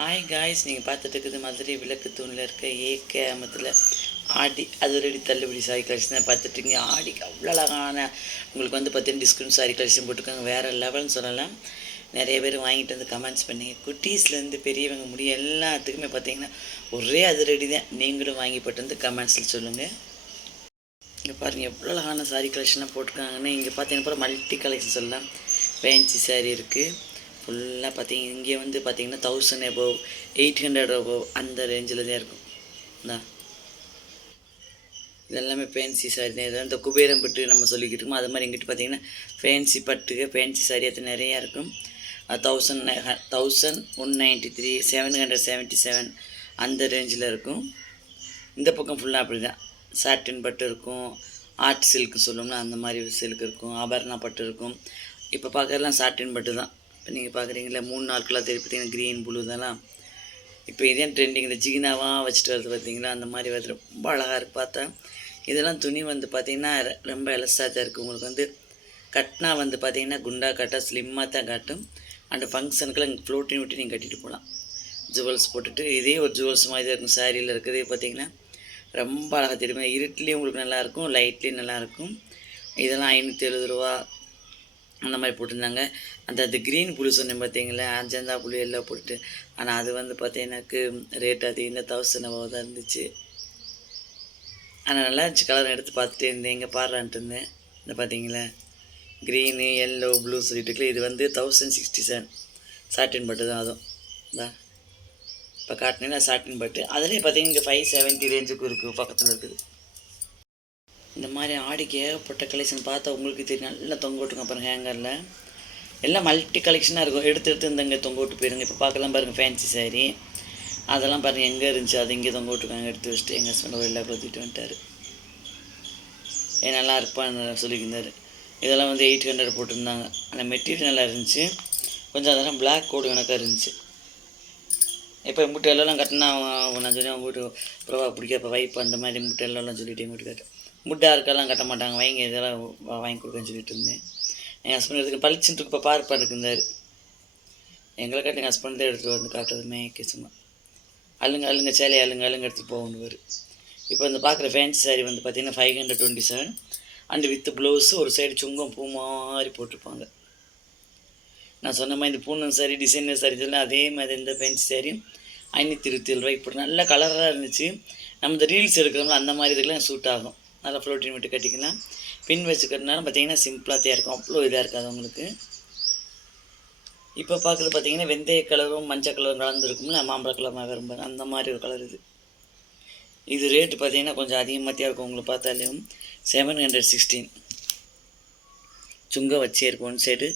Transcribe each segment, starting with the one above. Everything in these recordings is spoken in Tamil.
ஹாய் காய்ஸ் நீங்கள் பார்த்துட்டு இருக்குது மதுரை விளக்கு தூணில் இருக்க ஏகமத்தில் ஆடி அதிரடி தள்ளுபடி சாரி கலெக்ஷன் தான் பார்த்துட்ருக்கீங்க ஆடிக்கு அவ்வளோ அழகான உங்களுக்கு வந்து பார்த்தீங்கன்னா டிஸ்கவுண்ட் சாரி கலெக்ஷன் போட்டுருக்காங்க. வேறு லெவல்னு சொல்லலாம் நிறைய பேர் வாங்கிட்டு வந்து கமெண்ட்ஸ் பண்ணீங்க. குட்டீஸ்லேருந்து பெரியவங்க முடிய எல்லாத்துக்குமே பார்த்தீங்கன்னா ஒரே அதிரடி தான். நீங்களும் வாங்கி போட்டு வந்து கமெண்ட்ஸில் சொல்லுங்கள் இங்கே பாருங்கள் எவ்வளோ அழகான சாரி கலெக்ஷனாக போட்டிருக்காங்கன்னு. இங்கே பார்த்தீங்கன்னா மல்டி கலெக்ஷன் சொல்லலாம். ஃபேன்சி சாரி இருக்குது ஃபுல்லாக பார்த்தீங்க இங்கே வந்து பார்த்தீங்கன்னா thousand above eight hundred above அந்த ரேஞ்சில் தான் இருக்கும். இந்தா. இதெல்லாமே ஃபேன்சி சாரி தான் இந்த குபேரம் பட்டு நம்ம சொல்லிக்கிட்டு இருக்கோம் அது மாதிரி இங்கிட்டு பார்த்தீங்கன்னா ஃபேன்சி பட்டுக்கு ஃபேன்சி சாரி அது நிறையா இருக்கும். Thousand thousand one ninety three seven hundred seventy seven அந்த ரேஞ்சில் இருக்கும். இந்த பக்கம் ஃபுல்லாக அப்படி தான் சாட்டின் பட்டு இருக்கும் ஆர்ட் சில்க் சொல்லுவோம்னா அந்த மாதிரி சில்க் இருக்கும் ஆபரணா பட்டு இருக்கும். இப்போ பார்க்குறதுலாம் சாட்டின் பட்டு தான் இப்போ நீங்கள் பார்க்குறீங்களா மூணு நாட்களாக தெரியும் பார்த்தீங்கன்னா க்ரீன் ப்ளூ இதெல்லாம். இப்போ இதே ட்ரெண்டிங் இந்த ஜிகினாவாக வச்சுட்டு வருது பார்த்தீங்களா அந்த மாதிரி வருது ரொம்ப அழகாக இருக்குது பார்த்தா இதெல்லாம் துணி வந்து பார்த்திங்கன்னா ரொம்ப எலசாக தான் இருக்குது உங்களுக்கு வந்து கட்டினா வந்து பார்த்தீங்கன்னா குண்டா கட்டாக ஸ்லிம்மாக தான் காட்டும். அந்த ஃபங்க்ஷனுக்குலாம் ஃப்ளோட்டின் விட்டு நீங்கள் கட்டிட்டு போகலாம். ஜுவல்ஸ் போட்டுட்டு இதே ஒரு ஜுவல்ஸ் மாதிரி தான் இருக்கும். சாரியில் இருக்கிறதே பார்த்தீங்கன்னா ரொம்ப அழகாக தெரியுமா? இருட்லேயும் உங்களுக்கு நல்லாயிருக்கும் லைட்லேயும் நல்லாயிருக்கும் இதெல்லாம் ஐநூற்றி எழுபது ரூபா அந்த மாதிரி போட்டிருந்தாங்க. அந்த அது க்ரீன் புளி சொன்னேன் பார்த்தீங்களா? அஜந்தா புளி எல்லாம் போட்டு ஆனால் அது வந்து பார்த்தீங்கன்னாக்கு ரேட் அதிகம் தௌசண்ட் அவ்வளோ தான் இருந்துச்சு. ஆனால் நல்லா இருந்துச்சு. கலர் எடுத்து பார்த்துட்டே இருந்தேன். இங்கே பாடுறான்ட்டு இருந்தேன். இந்த பார்த்தீங்களா? க்ரீனு எல்லோ ப்ளூ சொல்லிட்டு இது வந்து தௌசண்ட் சிக்ஸ்டி செவன் சாட்டின் பட்டு தான் அதுவும். இதா இப்போ காட்டினா சாட்டின் பட்டு அதுலேயே பார்த்தீங்கன்னா இங்கே ஃபைவ் செவன்ட்டி ரேஞ்சுக்கு இருக்குது பக்கத்தில் இருக்குது. இந்த மாதிரி ஆடிக்கு ஏகப்பட்ட கலெக்ஷன் பார்த்தா உங்களுக்கு தெரியும். நல்லா தொங்க விட்டுங்க அப்புறம் ஹேங்கரில் எல்லாம் மல்டி கலெக்ஷனாக இருக்கும். எடுத்து எடுத்து இந்த இங்கே தொங்க விட்டு போயிருங்க. இப்போ பார்க்கலாம் பாருங்கள் ஃபேன்சி saree. அதெல்லாம் பாருங்கள் எங்கே இருந்துச்சு? அது இங்கே தொங்க விட்டுருக்காங்க. எடுத்து வச்சுட்டு எங்கள் ஹஸ்பண்ட் ஒரு எல்லாம் கொத்திட்டு வந்துட்டார். ஏன் நல்லா இருப்பான்னு சொல்லியிருந்தார். இதெல்லாம் வந்து எயிட் ஹண்ட்ரட் போட்டிருந்தாங்க. அந்த மெட்டீரியல் நல்லா இருந்துச்சு. கொஞ்சம் அதெல்லாம் பிளாக் கோடு கணக்காக இருந்துச்சு. இப்போ முட்டை எல்லாம் கட்டினா அவன் நான் சொன்னேன் உங்கள் வீட்டு பிரபா பிடிக்காப்ப வைப்பு அந்த மாதிரி முட்டை எல்லாம் சொல்லிட்டு எங்கள் வீட்டுக்கார்ட்ட முட்டை இருக்கெல்லாம் கட்ட மாட்டாங்க. வாங்கி இதெல்லாம் வா- வாங்கி கொடுக்கன்னு சொல்லிட்டு இருந்தேன். என் ஹஸ்பண்ட் எடுத்துக்க பளிச்சுட்டு இப்போ பார்ப்பா இருக்குந்தார் எங்களை கட்ட எங்கள் ஹஸ்பண்ட் தான் எடுத்துகிட்டு வந்து காட்டுறதுமே மேய்க்க சும்மா அழுங்க அழுங்க சேலை அழுங்க அழுங்க எடுத்துகிட்டு போகணுவார் இப்போ இந்த பார்க்குற ஃபேன்சி saree வந்து பார்த்தீங்கன்னா five hundred twenty seven and with blouse ஒரு சைடு சுங்கம் பூ மாதிரி போட்டிருப்பாங்க. நான் சொன்ன மாதிரி இந்த பூனம் சாரி டிசைனர் சாரி இதெல்லாம் அதே மாதிரி இந்த ஃபேன்சி சாரியும் ஐநூற்றி இருபத்தி ஏழு ரூபாய் இப்படி நல்ல கலராக இருந்துச்சு. நம்ம இந்த ரீல்ஸ் எடுக்கிறோம்ல அந்த மாதிரி இதுக்கெல்லாம் சூட் ஆகும். நல்லா ஃப்ளோட்டின் விட்டு கட்டிக்கலாம். பின் வச்சுக்கிறதுனால பார்த்தீங்கன்னா சிம்பிளாக தான் இருக்கும். அவ்வளோ இதாக இருக்காது உங்களுக்கு. இப்போ பார்க்குறது பார்த்தீங்கன்னா வெந்தய கலரும் மஞ்சள் கலரும் கலந்துருக்கும்ல மாம்பழ கலர் விரும்புகிறேன் அந்த மாதிரி ஒரு கலர் இது. இது ரேட்டு பார்த்தீங்கன்னா கொஞ்சம் அதிகமாகத்தே இருக்கும் உங்களுக்கு பார்த்தாலேயும் செவன் ஹண்ட்ரட் சிக்ஸ்டீன் சுங்க வச்சே இருக்கும் one side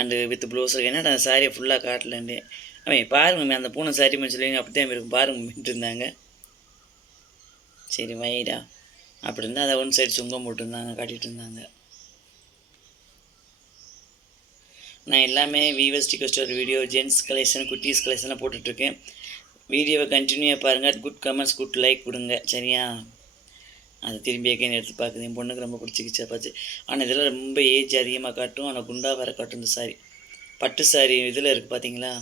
and with blouse ஏன்னா நான் சாரியை ஃபுல்லாக காட்டலண்டே அவன் பாருங்க அந்த பூனை சாரி சொல்லுவீங்க அப்படி தான் இருக்கும். பாருங்க மம்மின்ட்டு இருந்தாங்க. சரி வைடா அப்படி இருந்தால் அதை ஒன் சைடு சுங்கம் போட்டிருந்தாங்க காட்டிகிட்டு இருந்தாங்க. நான் எல்லாமே வீவர்ஸ் டிகஸ்டர் வீடியோ ஜென்ஸ் கலெக்ஷன் குட்டீஸ் கலெக்ஷனில் போட்டுட்ருக்கேன். வீடியோவை கண்டினியூவாக பாருங்கள் குட் கமெண்ட்ஸ் குட் லைக் கொடுங்க. சரியா? அது திரும்பி எகைன் எடுத்து பார்க்குது. என் பொண்ணுக்கு ரொம்ப பிடிச்சிக்கிச்சா பார்த்து ஆனால் இதெல்லாம் ரொம்ப ஏஜ் அதிகமாக காட்டும். ஆனால் குண்டா வர காட்டும் இந்த சாரி பட்டு சாரி இதில் இருக்குது பார்த்தீங்களா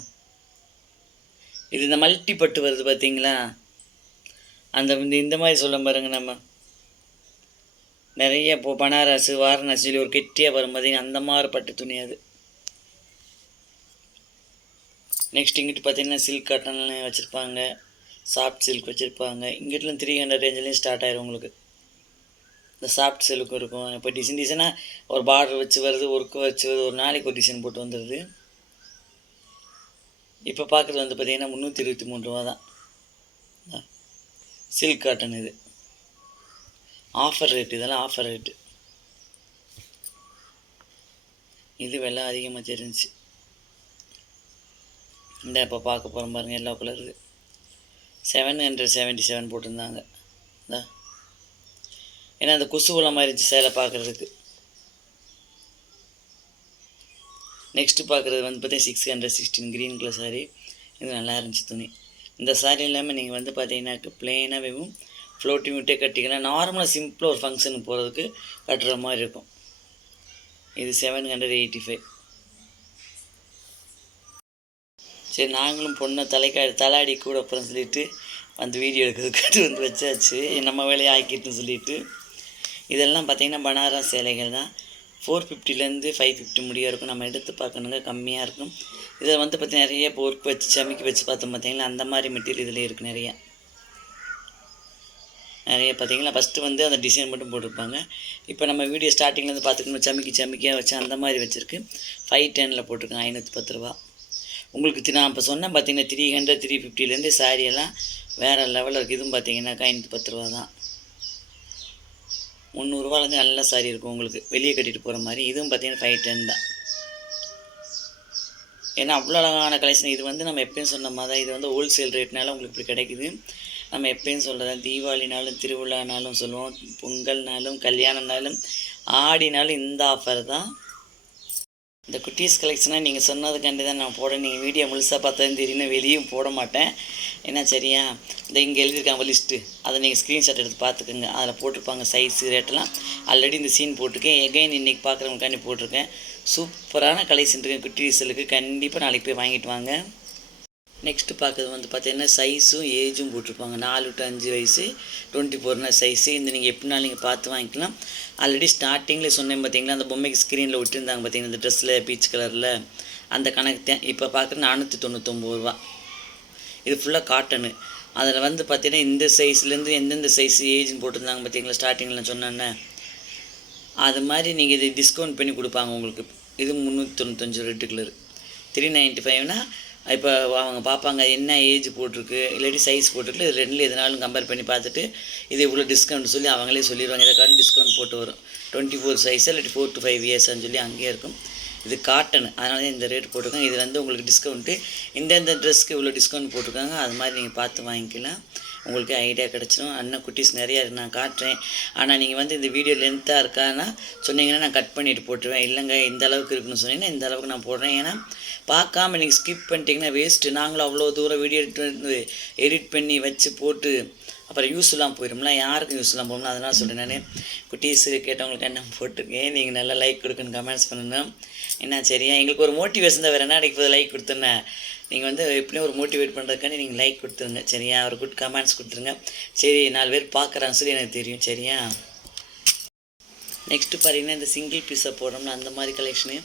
இது இந்த மல்டி பட்டு வருது பார்த்தீங்களா அந்த இந்த இந்த மாதிரி சொல்ல பாருங்க நம்ம. நிறைய இப்போ பனாரசு வாரணாசியில் ஒரு கெட்டியாக வரும் அந்த மாதிரி பட்டு துணி அது. நெக்ஸ்ட் இங்கிட்டு பார்த்தீங்கன்னா சில்க் காட்டன் வச்சுருப்பாங்க. சாஃப்ட் சில்க் வச்சுருப்பாங்க. இங்கிட்டலாம் த்ரீ ஹண்ட்ரட் ரேஞ்சிலையும் ஸ்டார்ட் ஆயிரும் உங்களுக்கு. இந்த சாஃப்ட் சில்க் இருக்கும். இப்போ டிசைன் டிசைனாக ஒரு பார்டர் வச்சு வருது ஒர்க்கு வச்சு வருது ஒரு நாளைக்கு ஒரு டிசைன் போட்டு வந்துடுது இப்போ பார்க்குறது வந்து பார்த்தீங்கன்னா முந்நூற்றி இருபத்தி மூணு ரூபா தான் சில்க் காட்டன் இது. ஆஃபர் ரேட் இதெல்லாம் ஆஃபர் ரேட்டு இது விலை அதிகமாக தெரிஞ்சு இந்த இப்போ பார்க்க போகிறோம் பாருங்கள் எல்லா கலருக்கு செவன் ஹண்ட்ரட் செவன்ட்டி செவன் போட்டிருந்தாங்க. இந்தா. ஏன்னா அந்த குசுவலம் மாதிரி இருந்துச்சு சேலை பார்க்குறதுக்கு. நெக்ஸ்ட்டு பார்க்குறது வந்து பார்த்தீங்கன்னா six hundred sixteen green colour saree. இது நல்லா இருந்துச்சு துணி. இந்த சாரீ இல்லாமல் நீங்கள் வந்து பார்த்தீங்கன்னாக்க பிளெயினாகவும் ஃப்ளோட்டிங் விட்டே கட்டிக்கலாம் நார்மலாக சிம்பிளாக ஒரு ஃபங்க்ஷனுக்கு போகிறதுக்கு கட்டுற மாதிரி இருக்கும். இது செவன் ஹண்ட்ரட் எயிட்டி ஃபைவ் சரி நாங்களும் பொண்ணை தலைக்கா தலையாடி கூட அப்புறம் சொல்லிவிட்டு வந்து வீடியோ எடுக்கிறதுக்கு வந்து வச்சாச்சு. நம்ம வேலையை ஆக்கிட்டுன்னு சொல்லிட்டு. இதெல்லாம் பார்த்திங்கன்னா பனாரஸ் சேலைகள் தான். ஃபோர் ஃபிஃப்டிலேருந்து ஃபைவ் ஃபிஃப்டி முடிய இருக்கும் நம்ம எடுத்து பார்க்கணுங்க. கம்மியாக இருக்கும். இதில் வந்து பார்த்தீங்கன்னா நிறைய இப்போ ஒர்க் வச்சு சமைக்க வச்சு பார்த்தோம் பார்த்திங்கன்னா அந்த மாதிரி மெட்டீரியல் இதில் இருக்குது நிறைய. நிறைய பார்த்திங்கன்னா ஃபஸ்ட்டு வந்து அந்த டிசைன் மட்டும் போட்டிருப்பாங்க. இப்போ நம்ம வீடியோ ஸ்டார்டிங்லேருந்து பார்த்துக்கணும். சமைக்கி சமைக்கியாக வச்சு அந்த மாதிரி வச்சுருக்கு. ஃபைவ் டெனில் போட்டிருக்கேன் ஐநூற்றி பத்து ரூபா. உங்களுக்கு தி- நான் இப்போ சொன்னேன் பார்த்தீங்கன்னா த்ரீ ஹண்ட்ரட் த்ரீ ஃபிஃப்டிலேருந்து சாரியெல்லாம் வேறு லெவலில் இருக்குது இதுவும் பார்த்தீங்கன்னாக்கா ஐநூற்றி பத்து ரூபா தான். முந்நூறுரூவாலேருந்து நல்ல சாரி இருக்கும் உங்களுக்கு. வெளியே கட்டிட்டு போகிற மாதிரி. இதுவும் பார்த்தீங்கன்னா ஃபைவ் டென் தான். ஏன்னா அவ்வளோ அழகான கலெக்ஷன் இது வந்து நம்ம எப்பயும் சொன்ன மாதிரி தான். இது வந்து ஹோல்சேல் ரேட்னால உங்களுக்கு இப்படி கிடைக்குது. நம்ம எப்பயும் சொல்கிறதா தீபாவளினாலும் திருவிழானாலும் சொல்லுவோம் பொங்கல்னாலும் கல்யாணம்னாலும் ஆடினாலும் இந்த ஆஃபர் தான். இந்த குட்டீஸ் கலெக்ஷனாக நீங்கள் சொன்னதுக்காண்டி தான் நான் போட நீங்கள் வீடியோ முழுசாக பார்த்தது தெரியும் வெளியும் போட மாட்டேன். ஏன்னா சரியா? இந்த இங்கே எழுதியிருக்காங்க லிஸ்ட்டு அதை நீங்கள் ஸ்க்ரீன்ஷாட் எடுத்து பார்த்துக்கோங்க. அதில் போட்டிருப்பாங்க சைஸு ரேட்டெல்லாம் ஆல்ரெடி இந்த சீன் போட்டிருக்கேன். எகைன் இன்றைக்கி பார்க்குறவங்களுக்காண்டி போட்டிருக்கேன். சூப்பரான கலெக்ஷன் இருக்குது குட்டீஸுக்கு கண்டிப்பாக நாளைக்கு போய் வாங்கிட்டு வாங்க. நெக்ஸ்ட்டு பார்க்குறது வந்து பார்த்தீங்கன்னா சைஸும் ஏஜும் போட்டிருப்பாங்க. நாலு டு அஞ்சு வயசு டுவெண்ட்டி ஃபோர்னா சைஸு இந்த நீங்கள் எப்படினாலும் நீங்கள் பார்த்து வாங்கிக்கலாம். ஆல்ரெடி ஸ்டார்டிங்கில் சொன்னேன் பார்த்தீங்களா அந்த பொம்மைக்கு ஸ்க்ரீனில் விட்டுருந்தாங்க பார்த்தீங்கன்னா இந்த ட்ரெஸ்ஸில் பீச் கலரில் அந்த கணக்கு தான் இப்போ பார்க்குற நானூற்றி தொண்ணூத்தொம்பது ரூபா. இது ஃபுல்லாக காட்டனு அதில் வந்து பார்த்தீங்கன்னா இந்த சைஸ்லேருந்து எந்தெந்த சைஸ் ஏஜ்னு போட்டிருந்தாங்க பார்த்தீங்களா ஸ்டார்டிங்கில் நான் சொன்னேன்னே அது மாதிரி நீங்கள் இது டிஸ்கவுண்ட் பண்ணி கொடுப்பாங்க உங்களுக்கு. இது முந்நூற்றி தொண்ணூத்தஞ்சு ரெட்டு கலர் த்ரீ நைன்ட்டி ஃபைவ்னா இப்போ அவங்க பார்ப்பாங்க என்ன ஏஜ் போட்டிருக்கு இல்லாட்டி சைஸ் போட்டிருக்கு இது ரெண்டில் எதுனாலும் கம்பேர் பண்ணி பார்த்துட்டு இது இவ்வளோ டிஸ்கவுண்ட் சொல்லி அவங்களே சொல்லிடுவாங்க. இதை காட்டும் டிஸ்கவுண்ட் போட்டு வரும். டுவெண்ட்டி ஃபோர் சைஸ் இல்லாட்டி ஃபோர் டு ஃபைவ் இயர்ஸ்னு சொல்லி அங்கேயே இருக்கும். இது காட்டன் அதனால தான் இந்த ரேட் போட்டிருக்காங்க. இது வந்து உங்களுக்கு டிஸ்கவுண்ட்டு இந்தந்த ட்ரெஸ்க்கு இவ்வளோ டிஸ்கவுண்ட் போட்டிருக்காங்க. அது மாதிரி நீங்கள் பார்த்து வாங்கிக்கலாம். உங்களுக்கு ஐடியா கிடச்சிரும். அண்ணன் குட்டீஸ் நிறையா இருக்குது நான் காட்டுறேன். ஆனால் நீங்கள் வந்து இந்த வீடியோ லென்த்தாக இருக்கான்னா சொன்னீங்கன்னா நான் கட் பண்ணிட்டு போட்டுருவேன். இல்லைங்க இந்த அளவுக்கு இருக்குன்னு சொன்னீங்கன்னா இந்த அளவுக்கு நான் போடுறேன். ஏன்னா பார்க்காம நீங்கள் ஸ்கிப் பண்ணிட்டீங்கன்னா வேஸ்ட்டு நாங்களும் அவ்வளோ தூரம் வீடியோ எடிட் எடிட் பண்ணி வச்சு போட்டு அப்புறம் யூஸ்லாம் போயிடும்ல யாருக்கும் யூஸ்லாம் போகணும் அதனால் சொல்கிறேன் நான். குட்டீஸு கேட்டவங்களுக்கு என்ன போட்டிருக்கேன் நீங்கள் நல்லா லைக் கொடுக்குன்னு கமெண்ட்ஸ் பண்ணணும் என்ன சரியா? எங்களுக்கு ஒரு மோட்டிவேஷன் தான் வேறு என்ன அன்றைக்கி லைக் கொடுத்துருந்தேன் நீங்கள் வந்து எப்படியும் ஒரு மோட்டிவேட் பண்ணுறதுக்காண்டி நீங்கள் லைக் கொடுத்துருங்க சரியா? ஒரு குட் கமெண்ட்ஸ் கொடுத்துருங்க. சரி நாலு பேர் பார்க்குறான்னு சொல்லி எனக்கு தெரியும் சரியா? நெக்ஸ்ட்டு பார்த்தீங்கன்னா இந்த சிங்கிள் பீஸை போடுறோம்னா அந்த மாதிரி கலெக்ஷனு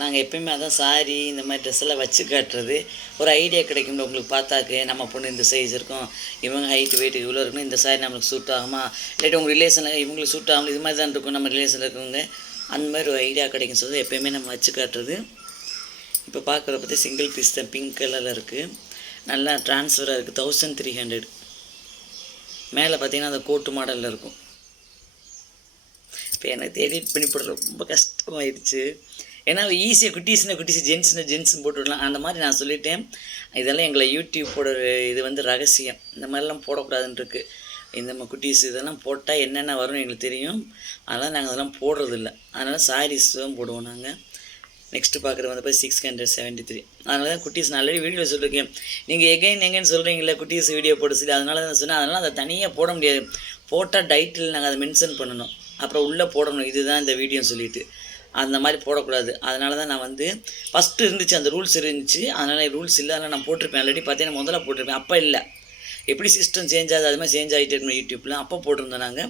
நாங்கள் எப்பயுமே அதான் சாரி இந்த மாதிரி ட்ரெஸ் எல்லாம் வச்சு காட்டுறது. ஒரு ஐடியா கிடைக்கும்ல உங்களுக்கு பார்த்தாக்கு. நம்ம பொண்ணு இந்த சைஸ் இருக்கும் இவங்க ஹைட் வெயிட் இவ்வளோ இருக்கணும் இந்த சாரி நம்மளுக்கு சூட் ஆகுமா? இல்லாட்டி உங்கள் ரிலேஷனில் இவங்களுக்கு சூட் ஆகும் இது மாதிரி தான் இருக்கும் நம்ம ரிலேஷனில் இருக்கவங்க. அந்த மாதிரி ஒரு ஐடியா கிடைக்கும் சொல்லி எப்பயுமே நம்ம வச்சு காட்டுறது. இப்போ பார்க்குற பற்றி சிங்கிள் பீஸ் தான் பிங்க் கலரில் இருக்குது நல்லா ட்ரான்ஸ்ஃபராக இருக்குது தௌசண்ட் த்ரீ ஹண்ட்ரட் மேலே பார்த்தீங்கன்னா அந்த கோட்டு மாடலில் இருக்கும். இப்போ எனக்கு எடிட் பண்ணி போடுற ரொம்ப கஷ்டமாயிடுச்சு. ஏன்னா ஈஸியாக குட்டீஸ்னா குட்டீஸ் ஜென்ஸ்னா ஜென்ஸ்னு போட்டு விடலாம். அந்த மாதிரி நான் சொல்லிட்டேன். இதெல்லாம் எங்களை யூடியூப்போட இது வந்து ரகசியம். இந்த மாதிரிலாம் போடக்கூடாதுன்ட்டுருக்கு இந்த மாதிரி குட்டீஸ் இதெல்லாம் போட்டால் என்னென்ன வரும்னு எங்களுக்கு தெரியும். அதெல்லாம் நாங்கள் அதெல்லாம் போடுறதில்ல. அதனால் சாரீஸ் தான் போடுவோம் நாங்கள் நெக்ஸ்ட்டு பார்க்குறது வந்து போய் சிக்ஸ் ஹண்ட்ரட் செவன்ட்டி த்ரீ அதனால தான் குட்டீஸ் நான் ஆல்ரெடி வீடியோ சொல்லியிருக்கேன் நீங்கள் எகைன் எங்கேன்னு சொல்கிறீங்களே குட்டீஸ் வீடியோ போட்டு சொல்லி அதனால தான் சொன்னேன். அதனால் அதை தனியாக போட முடியாது. போட்டால் டைட்டில் நாங்கள் அதை மென்ஷன் பண்ணணும். அப்புறம் உள்ளே போடணும். இதுதான் இந்த வீடியோன்னு சொல்லிட்டு. அந்த மாதிரி போடக்கூடாது. அதனால தான் நான் வந்து ஃபஸ்ட்டு இருந்துச்சு அந்த ரூல்ஸ் இருந்துச்சு. அதனால் ரூல்ஸ் இல்லை அதனால் நான் போட்டிருப்பேன். ஆல்ரெடி பார்த்தீங்கன்னா முதல்ல போட்டிருப்பேன். அப்போ இல்லை. எப்படி சிஸ்டம் சேஞ்ச் ஆகுது அது மாதிரி சேஞ்ச் ஆகிட்டே இருக்கணும் யூடியூப்பில் அப்போ போட்டிருந்தோம் நாங்கள்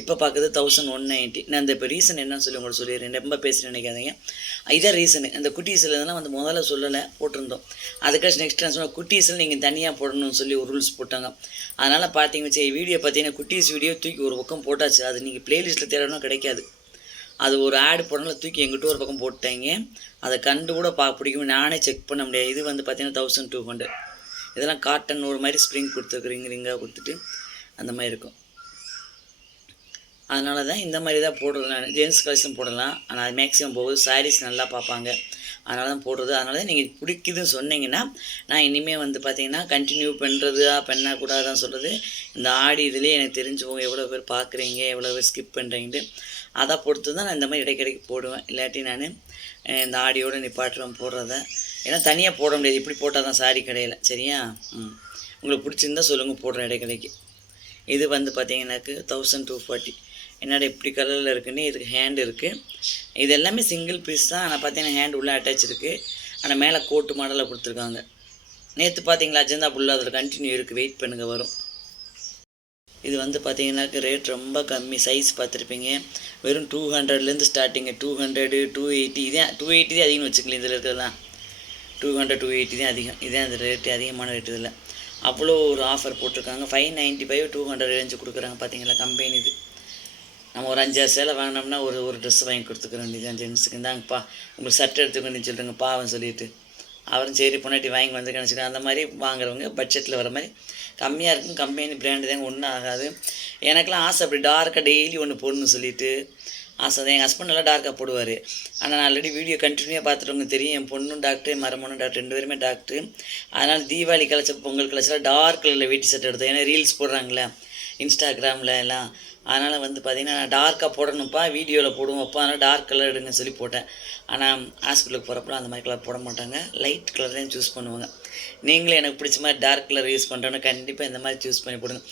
இப்போ பார்க்குறது தௌசண்ட் ஒன் நைன்ட்டி நான் இந்த இப்போ ரீசன் என்னன்னு சொல்லி உங்களுக்கு சொல்லிடுறேன். ரொம்ப பேசுகிறேன் நினைக்காதீங்க. இதான் ரீசனு அந்த குட்டீஸில் இதெல்லாம் வந்து முதல்ல சொல்லலை போட்டிருந்தோம். அதுக்காச்சும் நெக்ஸ்ட் நான் சொன்ன குட்டீஸில் நீங்கள் தனியாக போடணும்னு சொல்லி ஒரு ரூல்ஸ் போட்டாங்க. அதனால் பார்த்தீங்கன்னு வச்சு வீடியோ பார்த்தீங்கன்னா குட்டீஸ் வீடியோ தூக்கி ஒரு பக்கம் போட்டாச்சு. அது நீங்கள் ப்ளேலிஸ்ட்டில் தேடணும் கிடைக்காது. அது ஒரு ஆடு போடனால தூக்கி எங்கிட்ட ஒரு பக்கம் போட்டாங்க அதை கண்டு கூட பா பிடிக்கும் நானே செக் பண்ண முடியாது. இது வந்து பார்த்தீங்கன்னா தௌசண்ட் டூ ஹண்ட்ரட் இதெல்லாம் காட்டன் ஒரு மாதிரி ஸ்ப்ரிங் கொடுத்துருக்குறீங்க ரிங்காக கொடுத்துட்டு அந்த மாதிரி இருக்கும். அதனால தான் இந்த மாதிரி தான் போடுறது. நான் ஜென்ஸ் கலெக்ஷன் போடலாம். ஆனால் அது மேக்ஸிமம் போகுது சாரீஸ் நல்லா பார்ப்பாங்க. அதனால தான் போடுறது. அதனால தான் நீங்கள் பிடிக்குதுன்னு சொன்னீங்கன்னா நான் இனிமேல் வந்து பார்த்தீங்கன்னா கண்டினியூ பண்ணுறதா பண்ணக்கூடாதான் சொல்கிறது இந்த ஆடி இதுலேயே எனக்கு தெரிஞ்சுவோம் எவ்வளோ பேர் பார்க்குறீங்க எவ்வளோ பேர் ஸ்கிப் பண்ணுறீங்கன்ட்டு அதை பொறுத்து தான் நான் இந்த மாதிரி இடைக்கிடைக்கு போடுவேன். இல்லாட்டி நான் இந்த ஆடியோடு நிப்பாட்டுவேன் போடுறத. ஏன்னா தனியாக போட முடியாது. இப்படி போட்டால் தான் சாரி கடையில். சரியா? ம். உங்களுக்கு பிடிச்சிருந்தா சொல்லுங்கள் போடுற இடைக்கடைக்கு. இது வந்து பார்த்தீங்கன்னாக்கு தௌசண்ட் டூ ஃபார்ட்டி என்னடா இப்படி கலரில் இருக்குன்னு இதுக்கு ஹேண்ட் இருக்குது இது எல்லாமே சிங்கிள் பீஸ் தான். ஆனால் பார்த்தீங்கன்னா ஹேண்ட் உள்ளே அட்டாச் இருக்குது ஆனால் மேலே கோட்டு மாடலில் கொடுத்துருக்காங்க. நேற்று பார்த்தீங்களா அஜந்தா புல்லா அதில் கண்டினியூ இருக்குது வெயிட் பண்ணுங்க வரும். இது வந்து பார்த்தீங்கன்னாக்க ரேட் ரொம்ப கம்மி. சைஸ் பார்த்துருப்பீங்க. வெறும் டூ ஹண்ட்ரட்லேருந்து starting two hundred two eighty இதான் டூ எயிட்டி தான் அதிகம்னு வச்சுக்கலாம் இதில் இருக்கிறதுலாம் டூ ஹண்ட்ரட் டூ எயிட்டி தான் அதிகம். இதான் அந்த ரேட்டு அதிகமான ரேட்டு இதில். அவ்வளோ ஒரு ஆஃபர் போட்டிருக்காங்க. Five ninety five two hundred range கொடுக்குறாங்க. பார்த்தீங்களா? கம்பெனி இது. நம்ம ஒரு அஞ்சாறு சேலை வாங்கினோம்னா ஒரு ஒரு ட்ரெஸ் வாங்கி கொடுத்துக்க வேண்டியதான் ஜென்ஸுக்கு இந்தாங்கப்பா உங்களுக்கு சட்டை எடுத்துக்கணும்னு சொல்லுங்க பாவம் சொல்லிட்டு. அவரும் சரி பொண்ணாட்டி வாங்கி வந்துருக்கேன்னு நினச்சிக்கலாம் அந்த மாதிரி வாங்குறவங்க பட்ஜெட்டில் வர மாதிரி கம்மியாக இருக்கும். கம்பெனி பிராண்டு தான் ஒன்றும் ஆகாது. எனக்கெலாம் ஆசை அப்படி டார்க்காக டெய்லி ஒன்று போடணும்னு சொல்லிட்டு ஆசை தான். எங்கள் ஹஸ்பண்ட் நல்லா டார்க்காக போடுவார். ஆனால் நான் ஆல்ரெடி வீடியோ கண்டினியூவாக பார்த்துட்டவங்க தெரியும். என் பொண்ணும் டாக்டர் மரமனும் டாக்டர் ரெண்டு பேருமே டாக்டர் அதனால் தீபாவளி கலைச்ச பொங்கல் கலைச்சல டார்க் கலரில் வேட்டி சட்டை எடுத்தேன் ஏன்னா ரீல்ஸ் போடுறாங்களே இன்ஸ்டாகிராமில் எல்லாம். அதனால் வந்து பார்த்திங்கன்னா நான் டார்க்காக போடணும்ப்பா வீடியோவில் போடுவோம்ப்பா அதனால் டார்க் கலர் எடுங்கன்னு சொல்லி போட்டேன். ஆனால் ஹாஸ்பிட்டலுக்கு போகிறப்பலாம் அந்த மாதிரி கலர் போட மாட்டாங்க. லைட் கலர் தான் சூஸ் பண்ணுவாங்க. நீங்களும் எனக்கு பிடிச்ச மாதிரி டார்க் கலர் யூஸ் பண்ணுறோன்னு கண்டிப்பாக இந்த மாதிரி சூஸ் பண்ணி போடுங்க.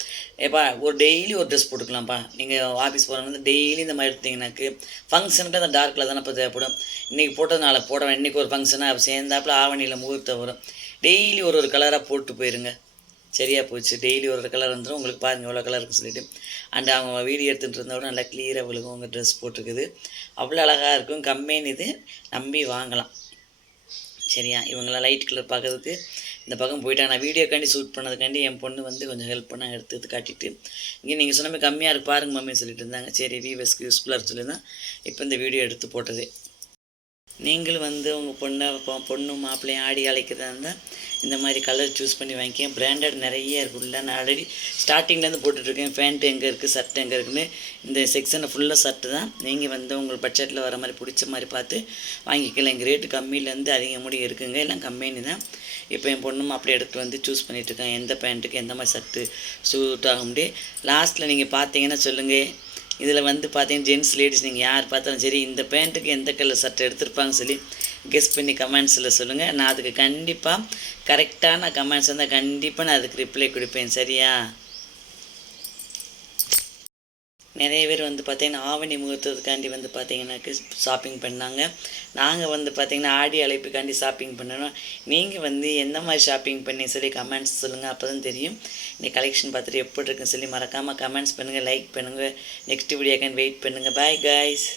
ஏப்பா ஒரு டெய்லி ஒரு ட்ரெஸ் போட்டுக்கலாம்ப்பா. நீங்கள் ஆஃபீஸ் போகிறவங்க வந்து டெய்லி இந்த மாதிரி எடுத்தீங்கன்னாக்கு ஃபங்க்ஷனுக்கு அந்த டார்க் கலர் தானே இப்போ தேவைப்படும். இன்றைக்கி போட்டதுனால போட இன்றைக்கி ஒரு ஃபங்க்ஷனாக சேர்ந்தாப்புல ஆவணியில் முகூர்த்தம் வரும். டெய்லி ஒரு ஒரு கலராக போட்டு போயிருங்க. சரியாக போச்சு. டெய்லி ஒரு ஒரு கலர் வந்துடும் உங்களுக்கு பாருங்கள் எவ்வளோ கலர் இருக்குன்னு சொல்லிட்டு. அண்ட் அவங்க வீடியோ எடுத்துகிட்டு இருந்தோட நல்லா கிளியராக விழுகும். உங்கள் ட்ரெஸ் போட்டிருக்குது. அவ்வளோ அழகாக இருக்கும். கம்மின்னு இது நம்பி வாங்கலாம். சரியா? இவங்களாம் லைட் கலர் பார்க்கறதுக்கு இந்த பக்கம் போயிட்டாங்க நான் வீடியோக்காண்டி ஷூட் பண்ணதுக்காண்டி என் பொண்ணு வந்து கொஞ்சம் ஹெல்ப் பண்ண எடுத்து எடுத்து காட்டிட்டு இங்கே நீங்கள் சொன்ன மாதிரி கம்மியாக இருக்கு பாருங்க மம்மின்னு சொல்லிட்டு இருந்தாங்க. சரி வியூவர்ஸ்க்கு யூஸ்ஃபுல்லாக சொல்லி தான் இப்போ இந்த வீடியோ எடுத்து போட்டது. நீங்களும் வந்து உங்கள் பொண்ணை பொண்ணும் மாப்பிள்ளையும் ஆடி அழைக்கிறதா இருந்தால் இந்த மாதிரி கலர் சூஸ் பண்ணி வாங்கிக்கேன். பிராண்டட் நிறைய இருக்குல்ல நான் ஆல்ரெடி ஸ்டார்டிங்லேருந்து போட்டுட்ருக்கேன். பேண்ட்டு எங்கே இருக்குது சட்டை எங்கே இருக்குன்னு. இந்த செக்ஷனை ஃபுல்லாக சர்ட்டு தான். நீங்கள் வந்து உங்கள் பட்ஜெட்டில் வர மாதிரி பிடிச்ச மாதிரி பார்த்து வாங்கிக்கலாம். எங்கள் ரேட்டு கம்மியிலேருந்து அதிக முடி இருக்குங்க. எல்லாம் கம்பெனி தான். இப்போ என் பொண்ணும் அப்படி எடுத்து வந்து சூஸ் பண்ணிகிட்ருக்கேன் எந்த பேண்ட்டுக்கு எந்த மாதிரி சட்டு சூட் ஆக முடியும் லாஸ்ட்டில் நீங்கள் பார்த்தீங்கன்னா சொல்லுங்கள் இதில் வந்து பார்த்தீங்கன்னா ஜென்ஸ் லேடிஸ் நீங்கள் யார் பார்த்தாலும் சரி இந்த பேண்ட்டுக்கு எந்த கலர் சட்டை எடுத்திருப்பாங்க சொல்லி கெஸ் பண்ணி கமெண்ட்ஸில் சொல்லுங்கள் நான் அதுக்கு கண்டிப்பாக கரெக்டான கமெண்ட்ஸ் வந்தால் கண்டிப்பாக நான் அதுக்கு ரிப்ளை கொடுப்பேன். சரியா? நிறைய பேர் வந்து பார்த்தீங்கன்னா ஆவணி முகூர்த்தத்துக்காண்டி வந்து பார்த்தீங்கன்னாக்கு ஷாப்பிங் பண்ணாங்க. நாங்கள் வந்து பார்த்தீங்கன்னா ஆடி அழைப்புக்காண்டி ஷாப்பிங் பண்ணணும். நீங்கள் வந்து எந்த மாதிரி ஷாப்பிங் பண்ணி சொல்லி கமெண்ட்ஸ் சொல்லுங்கள் அப்போ தான் தெரியும். இந்த கலெக்ஷன் பார்த்துட்டு எப்படி இருக்குன்னு சொல்லி மறக்காமல் கமெண்ட்ஸ் பண்ணுங்கள் லைக் பண்ணுங்கள் நெக்ஸ்ட் வீடியோக்கான் வெயிட் பண்ணுங்கள் பாய் காய்ஸ்